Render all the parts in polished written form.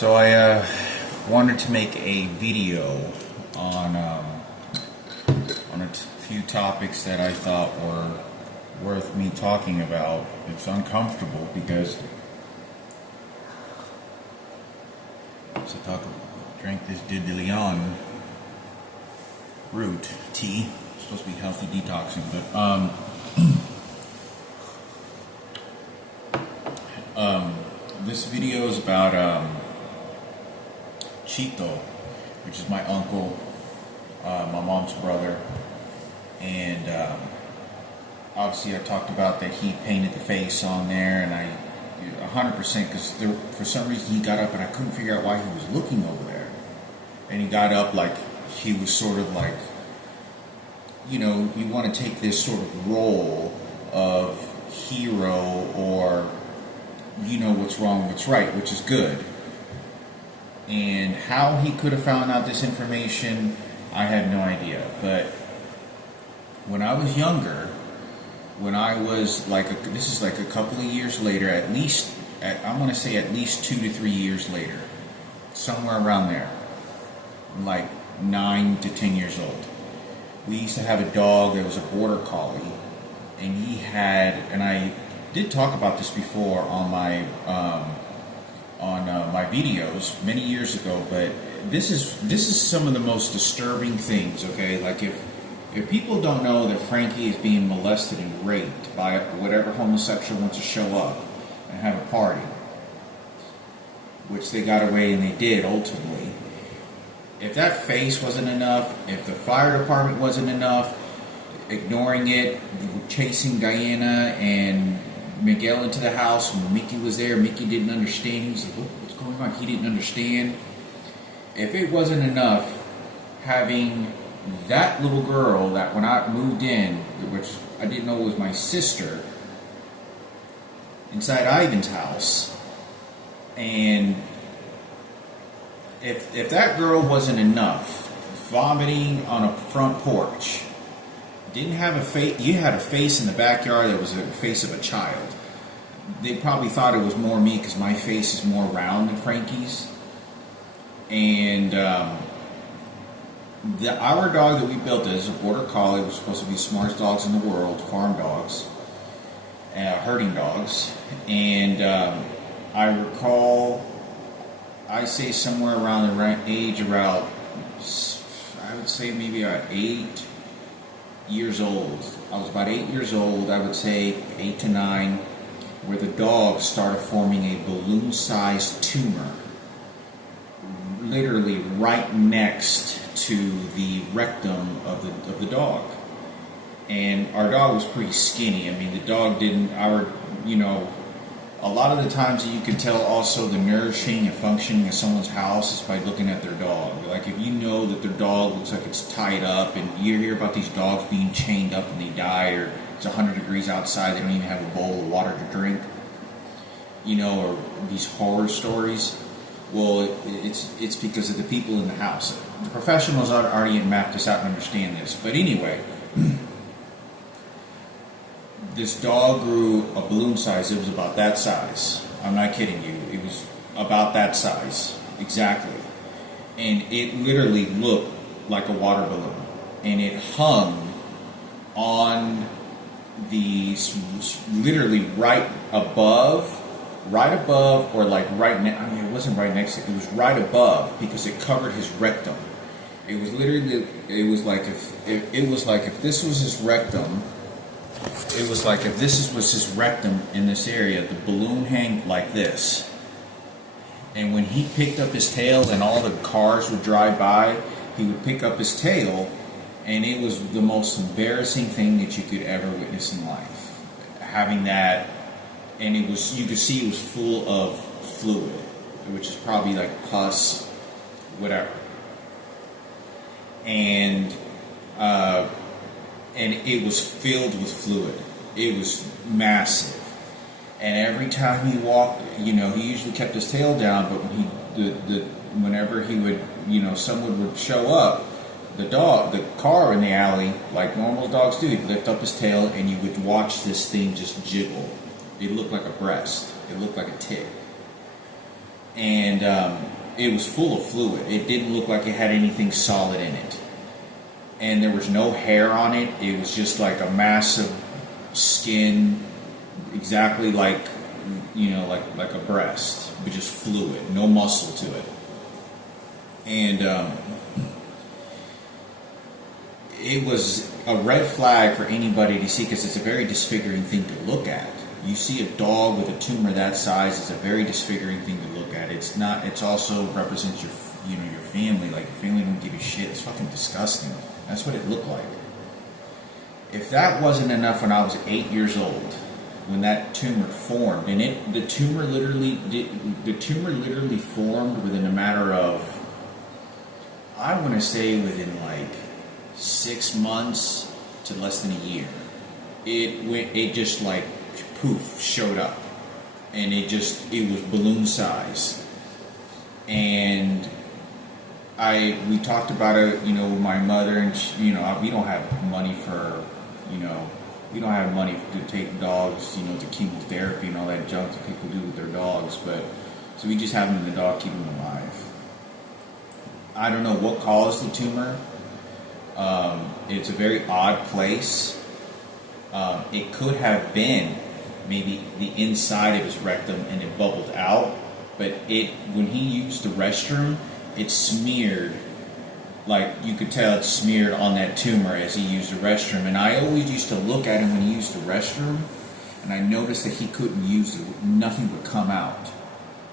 So I wanted to make a video on a few topics that I thought were worth me talking about. It's uncomfortable because drink this de Leon root tea. It's supposed to be healthy detoxing, but this video is about Chito, which is my uncle, my mom's brother, and obviously I talked about that he painted the face on there, and I 100% because for some reason he got up and I couldn't figure out why he was looking over there, and he got up like he was sort of like, you know, you want to take this sort of role of hero, or you know what's wrong, what's right, which is good. And how he could have found out this information, I had no idea. But when I was younger, when I was like, this is like a couple of years later, at least, I'm going to say at least 2 to 3 years later, somewhere around there, like 9 to 10 years old. We used to have a dog that was a border collie, and he had, and I did talk about this before on my my videos many years ago, but this is some of the most disturbing things. Okay, like if people don't know that Frankie is being molested and raped by whatever homosexual wants to show up and have a party, which they got away and they did ultimately. If that face wasn't enough, if the fire department wasn't enough, ignoring it, chasing Diana and Miguel into the house when Mickey was there, Mickey didn't understand. He was like, what's going on? He didn't understand. If it wasn't enough, having that little girl that when I moved in, which I didn't know was my sister, inside Ivan's house, and if that girl wasn't enough, vomiting on a front porch, didn't have a face, you had a face in the backyard that was the face of a child. They probably thought it was more me because my face is more round than Frankie's. And our dog that we built is a border collie. It was supposed to be the smartest dogs in the world, farm dogs, herding dogs. And I recall, I say somewhere around the age around, I would say maybe about 8 years old. I was about 8 years old, I would say 8 to 9, where the dog started forming a balloon-sized tumor literally right next to the rectum of the dog. And our dog was pretty skinny. I mean, the dog didn't, a lot of the times you can tell also the nourishing and functioning of someone's house is by looking at their dog. Like if you know that their dog looks like it's tied up, and you hear about these dogs being chained up and they die, or it's 100 degrees outside, they don't even have a bowl of water to drink, or these horror stories. Well, it's because of the people in the house. The professionals already mapped this out and understand this. But anyway, this dog grew a balloon size. It was about that size. I'm not kidding you. It was about that size, exactly. And it literally looked like a water balloon. And it hung on literally right above, or like right next. I mean, it wasn't right next to it. It was right above because it covered his rectum. It was literally. It was like if this was his rectum. It was like if this was his rectum in this area, the balloon hung like this. And when he picked up his tail and all the cars would drive by, he would pick up his tail, and it was the most embarrassing thing that you could ever witness in life. Having that, and you could see it was full of fluid, which is probably like pus, whatever. And it was filled with fluid. It was massive. And every time he walked, he usually kept his tail down, but when whenever he would, someone would show up, the car in the alley, like normal dogs do, he'd lift up his tail and you would watch this thing just jiggle. It looked like a breast. It looked like a tit. and it was full of fluid. It didn't look like it had anything solid in it, and there was no hair on it. It was just like a mass of skin, exactly like, like a breast, but just fluid, no muscle to it. And it was a red flag for anybody to see, because it's a very disfiguring thing to look at. You see a dog with a tumor that size, is a very disfiguring thing to look at. It's not. It's also represents your, your family. Like, your family don't give a shit. It's fucking disgusting. That's what it looked like. If that wasn't enough, when I was 8 years old, when that tumor formed, and the tumor literally formed within a matter of, I want to say within like 6 months to less than a year. It just like poof showed up, and it was balloon size. And we talked about it, with my mother, and she, we don't have money for, we don't have money to take dogs, to chemotherapy and all that junk that people do with their dogs, but so we just have them in the dog, keep them alive. I don't know what caused the tumor. It's a very odd place. It could have been maybe the inside of his rectum and it bubbled out, but when he used the restroom, it smeared, like you could tell it smeared on that tumor as he used the restroom. And I always used to look at him when he used the restroom, and I noticed that he couldn't use it, nothing would come out.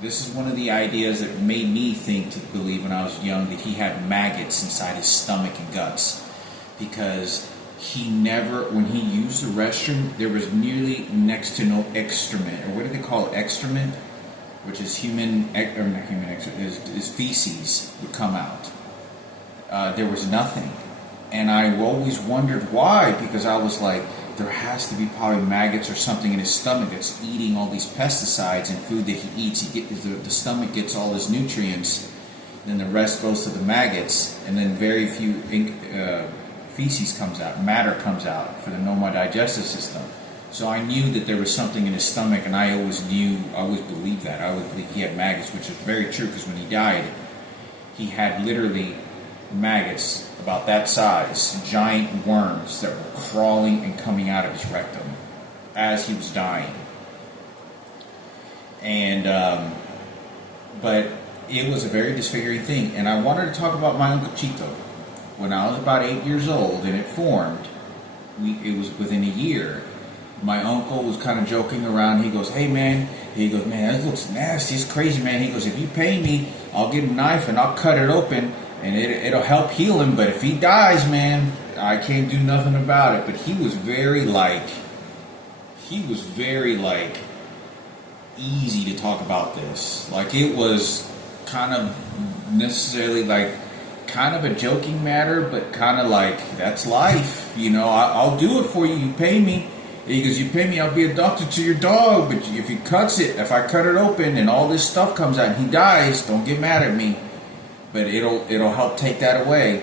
This is one of the ideas that made me believe when I was young that he had maggots inside his stomach and guts, because when he used the restroom, there was nearly next to no excrement, or what do they call it, excrement, which is is feces would come out. There was nothing, and I always wondered why, because I was like, there has to be probably maggots or something in his stomach that's eating all these pesticides and food that he eats. The stomach gets all his nutrients, then the rest goes to the maggots, and then very few feces comes out, matter comes out for the normal digestive system. So I knew that there was something in his stomach, and I always believed that. I always believed he had maggots, which is very true, because when he died, he had literally maggots about that size, giant worms that were crawling and coming out of his rectum as he was dying. And but it was a very disfiguring thing. And I wanted to talk about my Uncle Chito. When I was about 8 years old and it formed, it was within a year. My uncle was kind of joking around. He goes, "Hey man," "man, this looks nasty. It's crazy, man." He goes, "If you pay me, I'll get a knife and I'll cut it open, and it'll help heal him. But if he dies, man, I can't do nothing about it." But he was very easy to talk about this. Like, it was kind of necessarily like kind of a joking matter, but kind of like, that's life. I'll do it for you. You pay me. He goes, "You pay me, I'll be a doctor to your dog. But if I cut it open and all this stuff comes out and he dies, don't get mad at me. But it'll help take that away."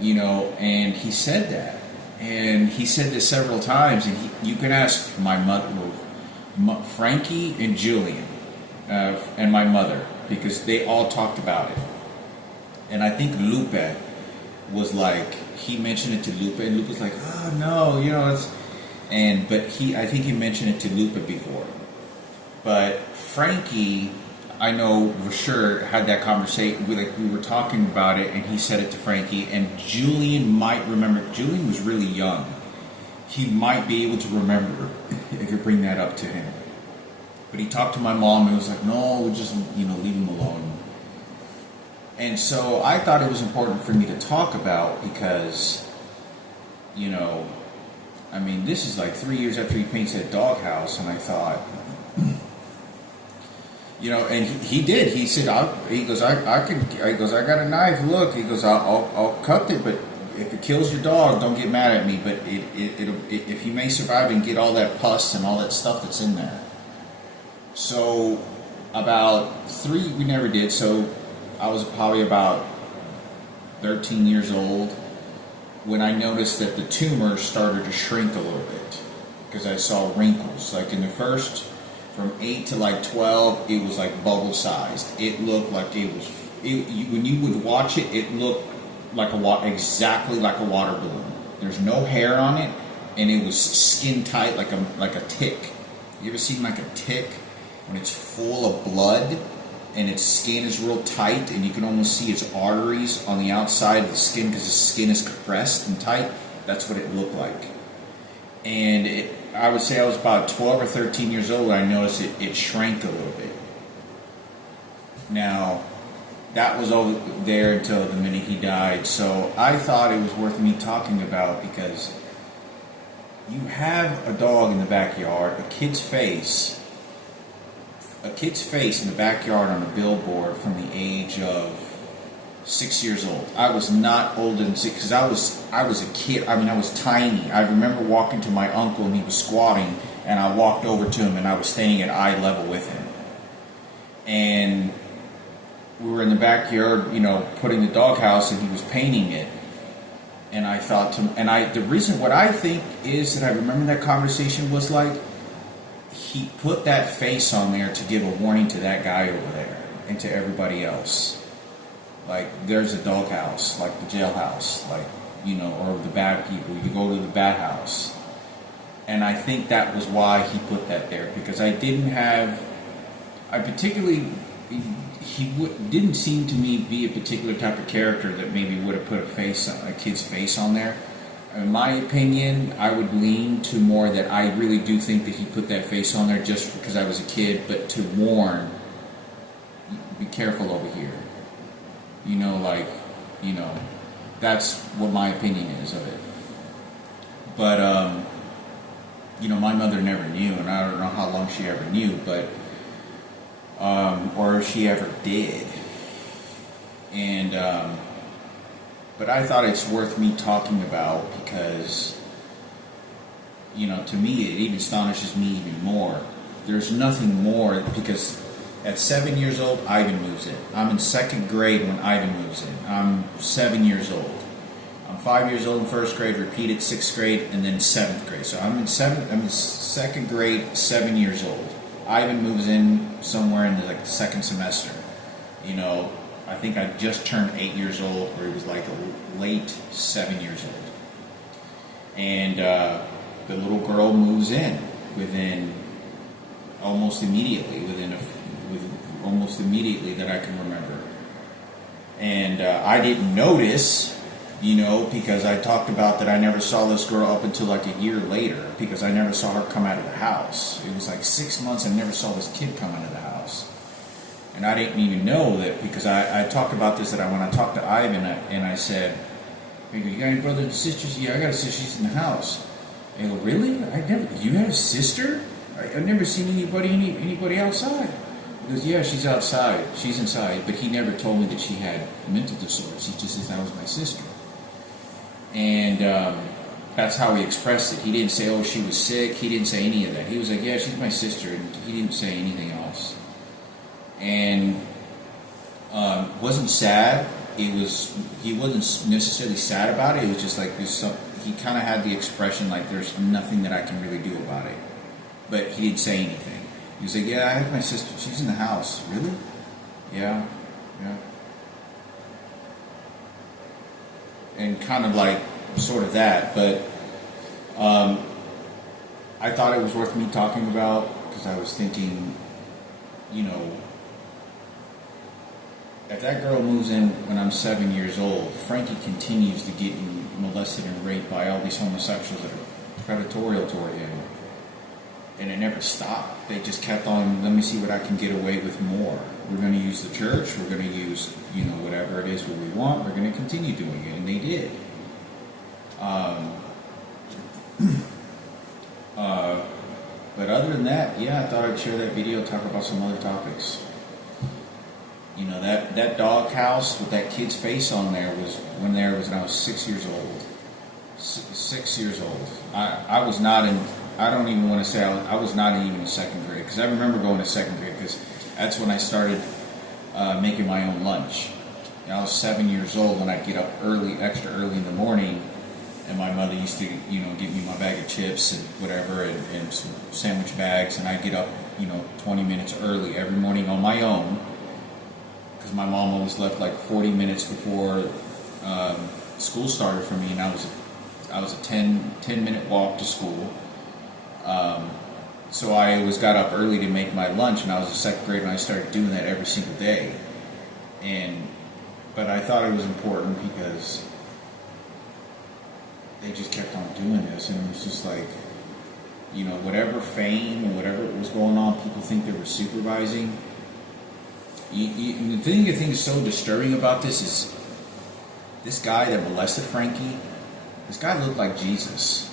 And he said that. And he said this several times. And you can ask my mother, Frankie and Julian, and my mother, because they all talked about it. And I think Lupe was like, he mentioned it to Lupe, and Lupe was like, "Oh no, it's." But I think he mentioned it to Lupe before. But Frankie, I know for sure, had that conversation. We were talking about it, and he said it to Frankie. And Julian might remember. Julian was really young. He might be able to remember if you bring that up to him. But he talked to my mom and was like, "No, we'll just leave him alone." And so I thought it was important for me to talk about, because this is like 3 years after he paints that doghouse, and I thought, and he did. He said, I got a knife. Look, he goes, I'll cut it, but if it kills your dog, don't get mad at me. But if you may survive and get all that pus and all that stuff that's in there. So we never did. So I was probably about 13 years old when I noticed that the tumor started to shrink a little bit, because I saw wrinkles. Like, in the first from 8 to like 12, it was like bubble sized. It looked like it was. When you would watch it, it looked like exactly like a water balloon. There's no hair on it, and it was skin tight like a tick. You ever seen like a tick when it's full of blood and its skin is real tight and you can almost see its arteries on the outside of the skin because the skin is compressed and tight? That's what it looked like. And I would say I was about 12 or 13 years old when I noticed it shrank a little bit. Now, that was over there until the minute he died. So I thought it was worth me talking about because you have a dog in the backyard, a kid's face in the backyard on a billboard from the age of 6 years old. I was not older than 6 because I was a kid. I mean, I was tiny. I remember walking to my uncle and he was squatting, and I walked over to him and I was standing at eye level with him. And we were in the backyard, putting the doghouse, and he was painting it. And I thought the reason, what I think is that I remember that conversation was like, he put that face on there to give a warning to that guy over there and to everybody else. Like, there's a doghouse, like the jailhouse, like, or the bad people. You go to the bad house. And I think that was why he put that there, because didn't seem to me be a particular type of character that maybe would have put a kid's face on there. In my opinion, I would lean to more that I really do think that he put that face on there just because I was a kid, but to warn, be careful over here. That's what my opinion is of it. But, my mother never knew, and I don't know how long she ever knew, but, or if she ever did. And, but I thought it's worth me talking about because, to me, it even astonishes me even more. There's nothing more, because at 7 years old, Ivan moves in. I'm in second grade when Ivan moves in. I'm 7 years old. I'm 5 years old in first grade, repeated 6th grade, and then 7th grade. So I'm in second grade, 7 years old. Ivan moves in somewhere in the second semester. I think I just turned 8 years old, or he was like a late 7 years old. And the little girl moves in within almost immediately, almost immediately that I can remember. And I didn't notice, because I talked about that I never saw this girl up until like a year later, because I never saw her come out of the house. It was like 6 months I never saw this kid come out of the house. And I didn't even know that, because I talked about this, that when I talked to Ivan, and I said, "You got any brothers and sisters?" "Yeah, I got a sister, she's in the house." I go, "Really? You have a sister? I've never seen anybody outside." He goes, "Yeah, she's outside. She's inside." But he never told me that she had mental disorders. He just says that was my sister. And that's how he expressed it. He didn't say, "Oh, she was sick." He didn't say any of that. He was like, "Yeah, she's my sister." And he didn't say anything else. And wasn't sad. He wasn't necessarily sad about it. It was just like he kind of had the expression like, there's nothing that I can really do about it. But he didn't say anything. He was like, "Yeah, I have my sister. She's in the house." "Really?" Yeah. And kind of like sort of that. But I thought it was worth me talking about, because I was thinking, if that girl moves in when I'm 7 years old, Frankie continues to get molested and raped by all these homosexuals that are predatory toward him. And it never stopped. They just kept on, let me see what I can get away with more. We're going to use the church. We're going to use, whatever it is what we want. We're going to continue doing it. And they did. But other than that, I thought I'd share that video, talk about some other topics. That dog house with that kid's face on there was when I was 6 years old. 6 years old. I was not in, I don't even want to say I was not even in second grade, because I remember going to second grade, because that's when I started making my own lunch. I was 7 years old when I'd get up extra early in the morning, and my mother used to, give me my bag of chips and whatever, and some sandwich bags, and I'd get up 20 minutes early every morning on my own, because my mom always left like 40 minutes before school started for me, and I was a 10-minute walk to school. So I always got up early to make my lunch, and I was a second grade, and I started doing that every single day. But I thought it was important because they just kept on doing this, and it was just like, whatever fame or whatever was going on, people think they were supervising. The thing I think is so disturbing about this is this guy that molested Frankie. This guy looked like Jesus.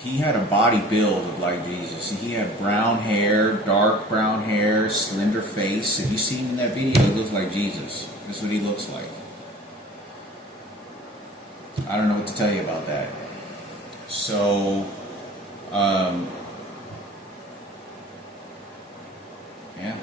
He had a body build like Jesus. He had brown hair, dark brown hair, slender face. If you see him in that video, he looks like Jesus. That's what he looks like. I don't know what to tell you about that. So, yeah.